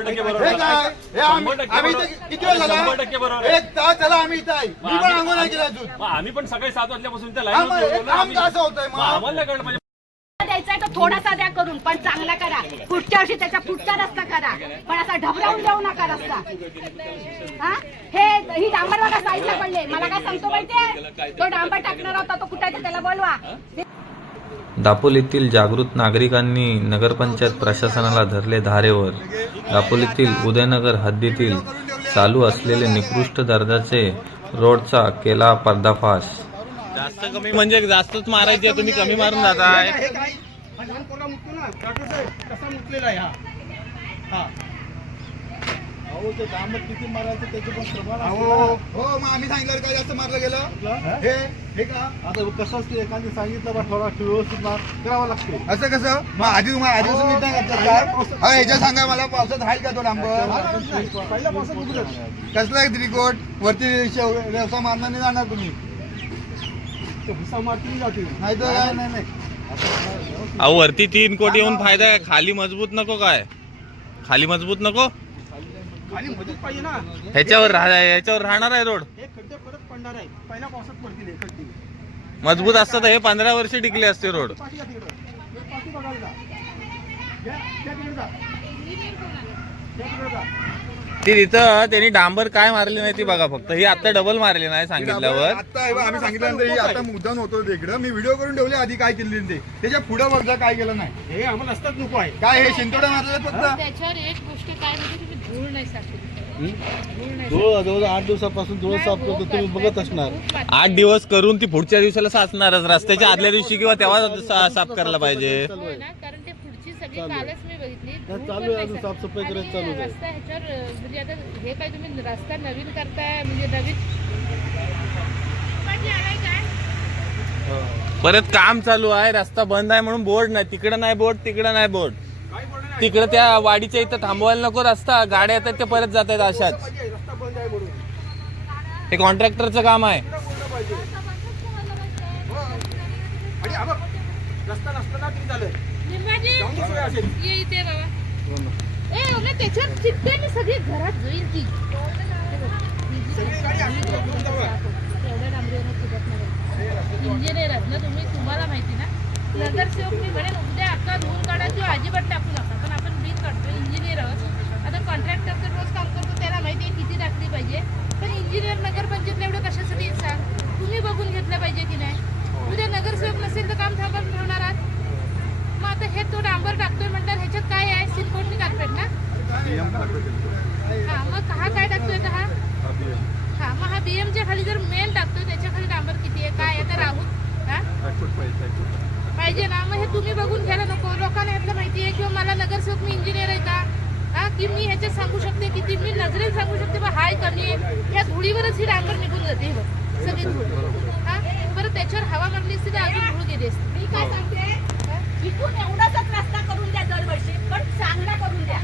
शंभर टक्के बरोबर. हे काय? आहे. हे आम्ही शंभर टक्के आम्ही बरोबर. इथे किती वेळ झाला? शंभर टक्के बरोबर. आहे. एक तास झाला आम्ही इथं आहे. मी पण आंघोळ नाही केला अजून. मग आम्ही पण सकाळी सात वाजल्यापासून त्या लाईन असं होतंय मग? आम्हाला कळलं पाहिजे द्यायचा आहे तर थोडासा द्या करून पण चांगला करा. पुढच्या वर्षी त्याचा पुढचा रस्ता करा. पण असा ढबरावून देऊ नका रस्ता. हा? हे ही डांबर बघा साईडला पडले मला काय सांगतो माहितीये? तो डांबर टाकणार होता तो कुठे आहे ते त्याला बोलवा. दापोलीतील जागृत नागरिकांनी नगरपंचायत प्रशासनाला धरले धारेवर. दापोलीतील उदयनगर हद्दीतील चालू असलेले निकृष्ट दर्जाचे रोडचा केला पर्दाफाश. जास्त कमी म्हणजे जास्तच मारायचे तुम्ही कमी मारून जाताय. अहो ते किती मारायचं त्याचं पण प्रमाण अहो. असतं हो मग आम्ही सांगितलं काय जास्त मारलं गेलं. हे हे? का? आता कसं असते एखादी सांगितलं बा थोडा व्यवस्थित मार करावं लागते. असं कसं? मग आधी तुम्हाला आधीपासून नीट नाही अहो ह्याच्या सांगा मला पावसात राहील का तो डांबर पहिल्या. कसला एक त्रिकोट? वरती व्यवसाय मारणार नाही जाणार तुम्ही. ते भुसा मारती जाते. नाही तर काय नाही नाही. अहो वरती तीन कोटी येऊन फायदा आहे. खाली मजबूत नको काय? खाली मजबूत नको? पाहिजे ना ह्याच्यावर राह ह्याच्यावर राहणार आहे रोड हे खड्डे परत पडणार आहे पहिल्या पावसात पडतील हे खड्डे मजबूत असतं तर हे पंधरा वर्ष टिकले असते रोड पाठी जा तिकडं हे पाठी बघायला जा. घ्या, घ्या तिकडे जा. घ्या तिकडे जा. ती तिथं त्यांनी डांबर काय मारली नाही ती बघा फक्त. ही आता डबल मारली नाही सांगितल्यावर. आता हे बघ, आम्ही सांगितल्यानंतर ही आता मुद्दाम होतो तिकडं मी व्हिडिओ करून ठेवले आधी काय केली ते. त्याच्या पुढे बघा काय केलं नाही. हे आम्हाला रस्ताच नको आहे. काय हे शिंतोडे मारले फक्त? त्याच्यावर एक गोष्ट काय म्हणजे तुम्ही धूळ नाही साचली धूळ नाही जवळ जवळ आठ दिवसापासून जवळ साफ करतो तुम्ही बघत असणार. आठ दिवस करून ती पुढच्या दिवसाला साचणारच. रस्त्याच्या आदल्या दिवशी किंवा तेव्हा सा- साफ करायला पाहिजे. चालू आहे. कालच मी बघितली. नाही, धूळ चालू पण आहे, अजून नाही. साफसफाई साचली. करायचं आहे. रस्ता ह्याच्यावर म्हणजे आता हे काय तुम्ही रस्ता नवीन करताय? म्हणजे नवीन परत काम चालू आहे रस्ता बंद आहे म्हणून बोर्ड नाही. तिकडं नाही बोर्ड तिकडं नाही बोर्ड. तिकडं त्या वाडीच्या इथं थांबवायला नको रस्ता. गाड्या येतात ते परत जात आहेत अशाच रस्ता बंद आहे. म्हणून हे कॉन्ट्रॅक्टरचं काम आहे आणि हा बघ, रस्ता नसताना किती झालं ये इथे बाबा. ए ओले त्याच्यात चिठ्ठी मी सगळी. घरात जाईल ती. एवढ्या नाही इंजिनियर आहेत ना तुम्ही तुम्हाला माहिती ना? नगरसेवक मी म्हणेन उद्या अक्का धुवून काढा किंवा अजिबात टाकू नका पण आपण बीज काढतो इंजिनियर आहोत आता कॉन्ट्रॅक्टरचं रोज काम करतो त्याला माहिती आहे किती टाकली पाहिजे पण इंजिनियर नगरपंचायतला एवढं कशासाठी आहेत सांग तुम्ही बघून घेतलं पाहिजे की नाही उद्या नगरसेवक नसेल तर काम थांबवून ठेवणार आहात मग आता हे तो डांबर टाकतोय म्हणतात ह्याच्यात काय आहे सिलकोटनी कार्पेट ना हा मग हा काय टाकतोय आता हा? हा मग हा बीएमच्या खाली जर मेन टाकतोय त्याच्याखाली डांबर किती आहे? काय आहे? तर राहून हा? पाहिजे ना मग हे तुम्ही बघून घ्यायला नको. लोकांना यातलं माहिती आहे किंवा मला नगरसेवक मी इंजिनियर आहे का? हा की मी ह्याच्यात सांगू शकते किती? मी नजरेत सांगू शकते बा हाय कमी आहे या धुळीवरच ही डांबर निघून जाते हे बघ. सगळी धूळ. हा? बरं त्याच्यावर हवा मारली असती तर अजून धूळ गेली असती. मी काय सांगते? इथून एवढाच रस्ता करून द्या दरवर्षी पण चांगला करून द्या.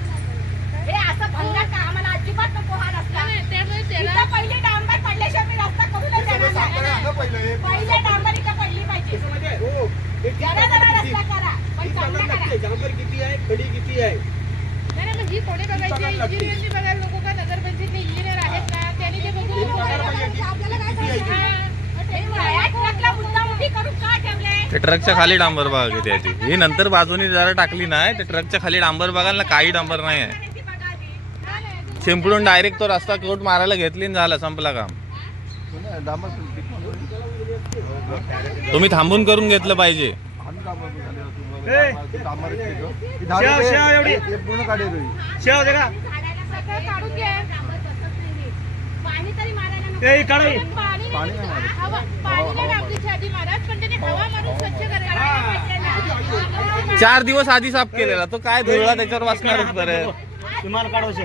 हे असं भंगा का? आम्हाला अजिबात नको हा रस्ता. नाही, त्यामुळे त्याला इथं पहिले डांबर पडल्याशिवाय मी रस्ता करू नाही देणार नाही. पहिले पहिले डांबर इथं पडली पाहिजे. कसं माहिती आहे? किती जरा जरा किती- रस्ता करा. पण किती चांगला चांगलं करा. लागते? डांबर किती आहे? खडी किती आहे? नाही नाही, मग ही कोणी बघायची? चांगलं लागते. इंजिनियरनी बघायला नको का? नगरपंचायतचे इंजिनियर आहेत का त्यांनी ते बघून आपल्याला काय सांगणार? हे. वया ट्रकला मुद्दाम उभी करून का ठेवलंय? ते ट्रकच्या खाली डांबर बघा किती आहे ती. ही नंतर बाजूनी जरा टाकली नाही ते ट्रकच्या खाली डांबर बघाल ना काही डांबर नाही आहे. चिंपडून शिंपडून डायरेक्ट तो रस्ता कोट मारायला घेतली आणि झालं संपला काम. तुम्ही थांबून करून घेतलं पाहिजे. चार दिवस आधी साफ केलेला तो काय धुळला त्याच्यावर वाचणारच बरं तुम्हाला काढवशे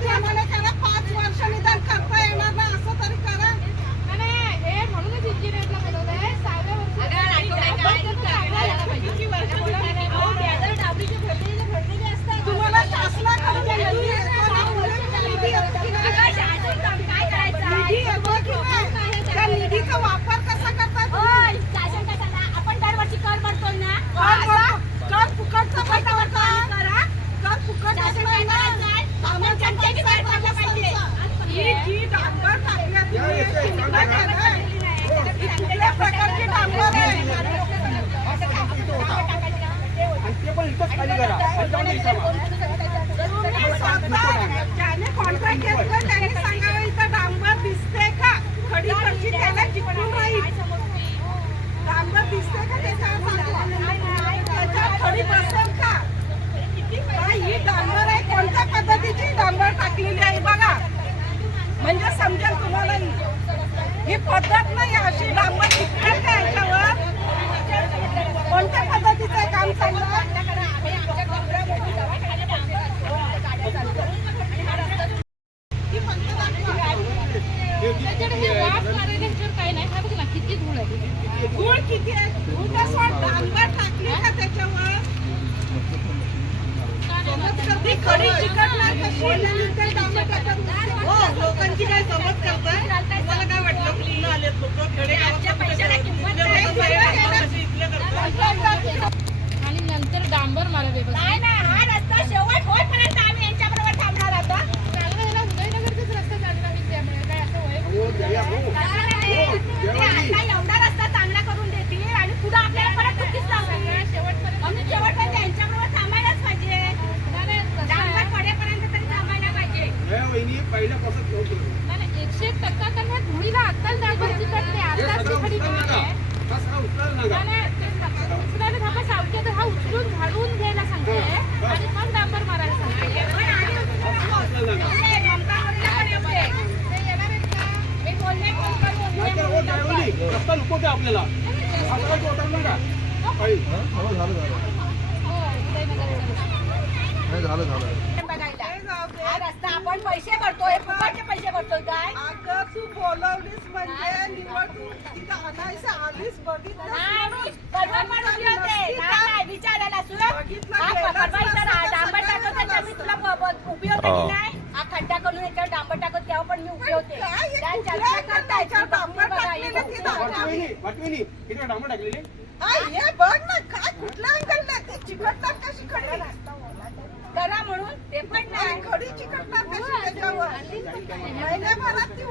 Come on, come on. पण इथंच खाली करा. आणि जाऊन इथं मारा. तुम्ही स्वतः ज्याने कॉन्ट्रॅक्ट घेतलं त्यांनी सांगावं इथं डांबर दिसते का? खडी खर्ची त्याला चिकटून राहील डांबर दिसते का त्याच्यावर सांगा. त्याच्यावर खडी बसेल का हा, ही डांबर आहे कोणत्या पद्धतीची डांबर टाकलेली आहे बघा म्हणजे समजेल तुम्हाला ही. ही पद्धत नाही अशी डांबर टिकणार का याच्यावर कोणत्या पद्धतीचं काम चाललं ही पद्धत दाखवा. त्याच्याकडे हे वाफ मारायला ह्याच्यावर काही नाही. हा बघ ना किती धूळ आहे. धूळ किती आहे? धूळ सोड डांबर टाकली का त्याच्यावर? ती खडी चिकटणार कशी ते डांबर टाकत हो लोकांची काय समज करताय? तुम्हाला काय वाटलं? कुठून आलेत लोक खेडे आणि नंतर डांबर मारा व्यवस्थित नाही नाही हा रस्ता शेवट होईपर्यंत आम्ही यांच्याबरोबर थांबणार आता चांगला याला उदयनगरचाच रस्ता चांगला मी त्यामुळे काय असं वय हो, द्या, हो. ते आता एवढा रस्ता चांगला करून देतील आणि पुढे आपल्याला परत चुकीच लावतील शेवटपर्यंत आम्ही शेवटपर्यंत यांच्याबरोबर थांबायलाच पाहिजे डांबर पडेपर्यंत तरी थांबायला पाहिजे हे वहिनी पहिल्यापासून ठेवतो. नाही, नाही, एकशे एक टक्का कारण ह्या धुळीला आत्ताच डांबर चिकटते हे आत्ताच सगळं ती खडी उचलायला चिकटते. नका. हा सगळं उचलायला नका. नाही, नाही, तेच ना. उचलायला थांबा सावके तर हा उचलून झाडून घ्यायला सांगते आणि मग डांबर मारायला सांगते पण आधी उचलायला नका. ते ममता मुलीला पण येऊ दे. ते येणार आहेत का? मी बोलले कोण कोण बोलले नाहीतर हो, म्हणून ड्रायव्हरनी, रस्ता नको द्या आपल्याला हा सगळं टोटल नका काही. हो, उदयनगरचा. बघायला हा रस्ता आपण पैसे भरतोय फुकटचे पैसे भरतोय काय अगं तू बोलवलीस म्हणजे निवड तू तिथं आणायचं आलीस बघितलं नाही, परवा पण उभी होते. नाही, नाही, विचारायला सुरू. हा, परवा इथं रा- डांबर टाकत मी तुला ब- ब- उभी होते की नाही? हा खड्डा करून याच्यावर डांबर टाकत तेव्हा पण मी उभी होते काय हे त्या कुठल्या चर्चा करताय. त्याच्यावर डांबर बघा, ही टाकलेलं की बघा. वाटविणी, वाटविणी. इथे डांबर टाकलेली आ, हे बघ ना कशी खडी करा म्हणून ते पण नाही. खडी महिन्याभरात ती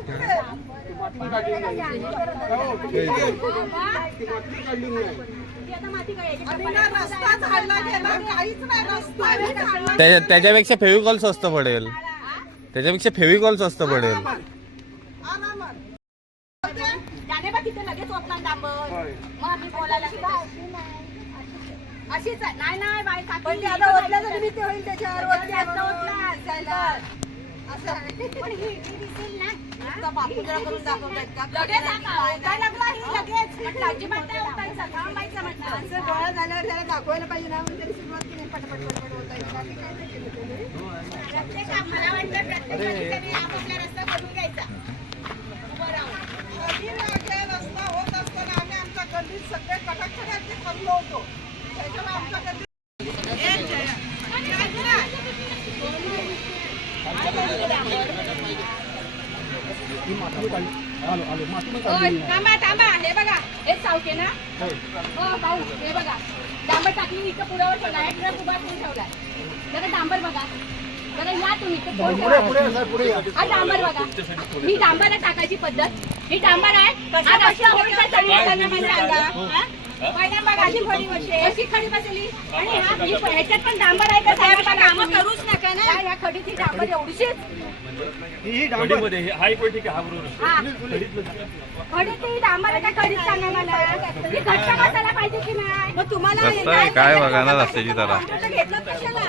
झाडला त्याच्या त्याच्यापेक्षा फेविकॉल स्वस्त पडेल. त्याच्यापेक्षा फेविकॉल स्वस्त पडेल. लगेच ओपणार डांबर होय. मग आम्ही बोलायला गेलो. अशीच आहे नाही नाही बाई काकी. पण ते आता ओतल्याचं निमित्त होईल त्याच्यावर ओतली ओतणार, चालतं. पण ही- ही दिसेल ना? करून दाखवतायत का लगेच आता ओतायला लागला ही लगेच. म्हटलं अजिबात नाही ओतायचं, थांबायचं म्हटलं. असं डोळा झाल्यावर त्याला दाखवायला पाहिजे ना म्हणून त्यांनी सुरुवात केली पटपट पटपट होतायची बाकी काय नाही केलं त्यांनी. प्रत्येक काम- मला वाटतं प्रत्येक कधीतरी आपापला रस्ता करून घ्यायचा उभं राहून. कधी रागे रस्ता होत असताना आम्ही आमच्या गल्लीत सगळे कटाक्षरांचे थांबलो होतो ही. थांबा थांबा. हे बघा हेच सावके ना? हो भाऊ हे बघा. डांबर टाकली इथं पुढावर ठेवला. एक ट्रक उभा करून ठेवलाय जरा डांबर बघा. जरा या तुम्ही. हा डांबर बघा. ही डांबर टाकायची पद्धत. ही डांबर आहे. पहिल्या बघा अशी खडी बसेल अशी खडी बसली? आणि हा ह्याच्यात पण डांबर आहे का? साहेब कामं करूच नका ना. ह्या खडीची डांबर एवढीशीच? ही ही डांबर. खडीमध्ये हे- हा एक वेळ ठीक आहे हा बरोबर हा. खडीत खडी ती डांबर आहे का खडीच सांगा मला. ही घट्ट मसाला पाहिजे की नाही? मग तुम्हाला रस्ता आहे, काय बघा ना रस्त्याची जरा. घेतलं कशाला?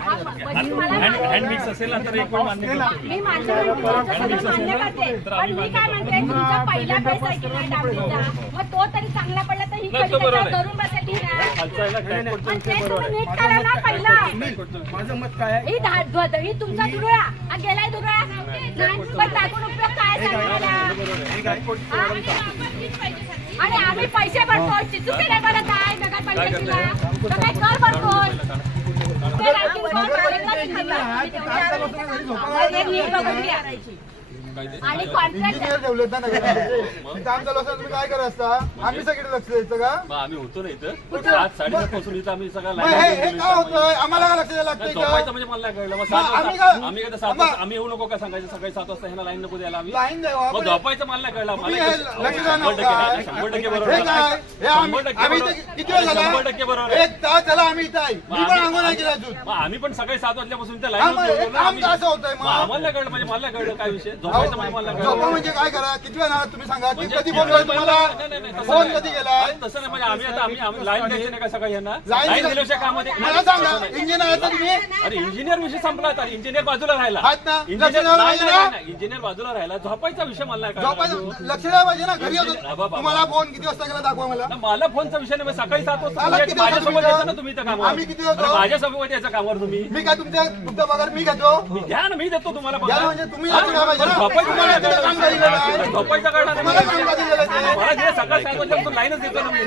हा, म्हणजे मला हँड मान्य- हँड मिक्स असेल ना तर एक वेळ मान्य करतो. मी माझं तुमचं सगळं मान्य करते. पण मी काय म्हणते तुमचा पहिला की नाही डांबरीचा मग तो तरी चांगला पडला तर ही नाही, खडी तो बरोबर त्याच्यावर आहे. धरून बसेल की नाही? खालचा आहे ना crack पडतो. पण ते तुम्ही नीट करा ना पहिला. माझं मत काय आहे? ही धा- ही तुमचा दुरळा गेलाय पण टाकून उपयोग काय? आणि आम्ही पैसे भरतो चुकी नाही करत आहे नगरपंचायतीला तर काय कर भरतो कॉन्ट्रॅक्ट ठेवलेत ना नगरपालिकेचे. तुम्ही काय करत असता आम्ही सगळे लक्ष द्यायचं का? मग आम्ही होतो ना इथं. आज साडेसात पासून इथं आम्ही सगळं मग हे हे लाईन काय होतंय? आम्हाला काय लक्ष द्यायला झोपायचं म्हणजे मला नाही कळलं. मग मग सात आम्ही वाजता काय- आम्ही काय सात मग- वाजता आम्ही येऊ नको का सांगायचं? सकाळी सात वाजता ह्यांना लाईन नको द्यायला आम्ही. लाईन द्यावा मग पण- झोपायचं मला नाही कळलं. तुम्ही मला हे एक- लक्ष द्या ना शंभर टक्के काय? नाही, शंभर टक्के बरोबर. हे काय? आहे. हे आम्ही शंभर टक्के आम्ही बरोबर. इथं किती वेळ झाला? शंभर टक्के बरोबर. आहे. एक तास झाला आम्ही इथं आहे. मी पण अंगो नाही केला अजून. मग आम्ही पण सकाळी सात वाजल्यापासून त्या हा, लाईन मग हे काम का असं होतंय मग? आम्हाला नाही कळलं म्हणजे मला नाही कळलं काय विषय. झोपायचं झोपा म्हणजे काय करा किती वेळ तुम्ही सांगा की म्हणजे कधी फोन केला तुम्हाला नाही, नाही, नाही, तसं फोन. कधी तसं नाही म्हणजे आम्ही आता आम्ही आम्ही लाईन द्यायची नाही का यांना लाईन मला सांगा इंजिन आहे तर तुम्ही अरे इंजिनियर विषय संपला आता इंजिनियर बाजूला राहिला आहेत ना? इंजिनियर लक्ष द्यायला नाही, पाहिजे नाही, ना? नाही, इंजिनियर बाजूला राहिला झोपायचा विषय मला. झोपायचं लक्ष द्यायला पाहिजे ना घरी होतो. तुम्हाला फोन किती वाजता केला दाखवा मला ना, मला फोनचा विषय नाही सकाळी सात वाजता आला तुम्ही किती वाजता माझ्यासोबत तुम्ही येता ना तुम्ही त्या कामावर आम्ही किती वाजता? अरे, माझ्यासोबत यायचं कामावर तुम्ही मी काय तुमच्या तुमचा पगार मी घेतो घ्या ना मी देतो तुम्हाला पगार. म्हणजे तुम्ही काम आहे? ना. केलं ते? मला जे सकाळी सात वाजल्यापासून लाईनच देतो ना मी हे?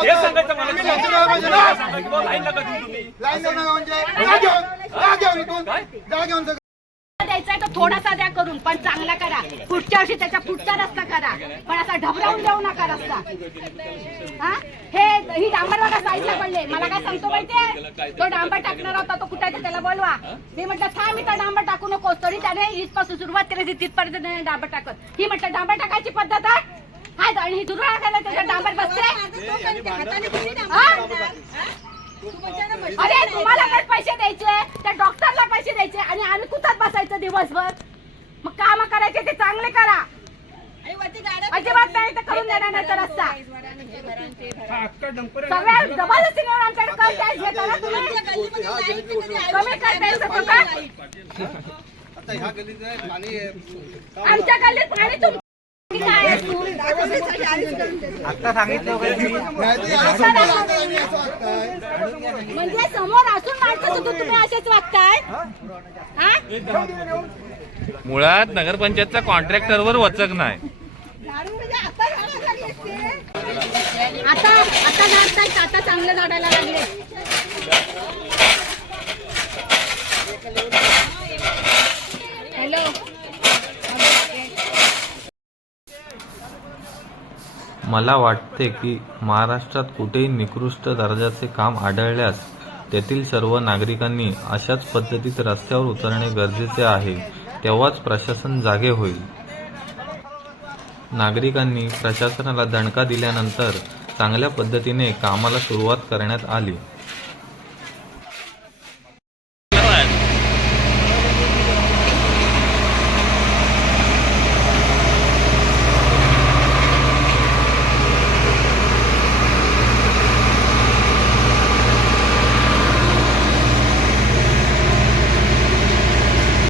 हे. सांगायचं मला. लाईन नका देऊ तुम्ही लाईन थोडासा द्या करून पण चांगला करा. पुढच्या वर्षी त्याच्या पुढचा रस्ता करा. पण असा ढबरावून देऊ नका रस्ता. हा? हे ही डांबर बघा साईडला पडले. मला काय सांगतो माहितीये? तो डांबर टाकणार होता तो कुठे त्याला बोलवा. मी म्हटलं थांब इथं डांबर टाकू नकोस तरी त्याने इथपासून सुरुवात केली तिथपर्यंत डांबर टाकत. ही म्हटलं डांबर टाकायची पद्धत आहे? आणि ही दुर्गा खायला त्याच्या डांबर बसते? अरे तुम्हाला पण पैसे द्यायचे? त्या डॉक्टरला पैसे द्यायचे आणि आम्ही कुठं बसायचं दिवसभर? मग काम करायचे ते चांगले करा. अजिबात नाही तर करून देणार नाही तर रस्ता. सगळ्या आमच्याकडे कर तुम्ही. कमी आमच्या गल्लीत पाणी तुम काय आहे तू? नाही तर याला समजायला लागतं आणि असं वागताय. म्हणजे समोर असून माणसं सुद्धा तुम्ही असेच वागताय हा मुळात नगरपंचायतचा कॉन्ट्रॅक्टरवर वचक नाही म्हणजे आता. आता आता आता चांगलं झाडायला लागले मला वाटते की महाराष्ट्रात कुठेही निकृष्ट दर्जाचे काम आढळल्यास तेथील सर्व नागरिकांनी अशाच पद्धतीत रस्त्यावर उतरणे गरजेचे आहे तेव्हाच प्रशासन जागे होईल. नागरिकांनी प्रशासनाला दणका दिल्यानंतर चांगल्या पद्धतीने कामाला सुरुवात करण्यात आली.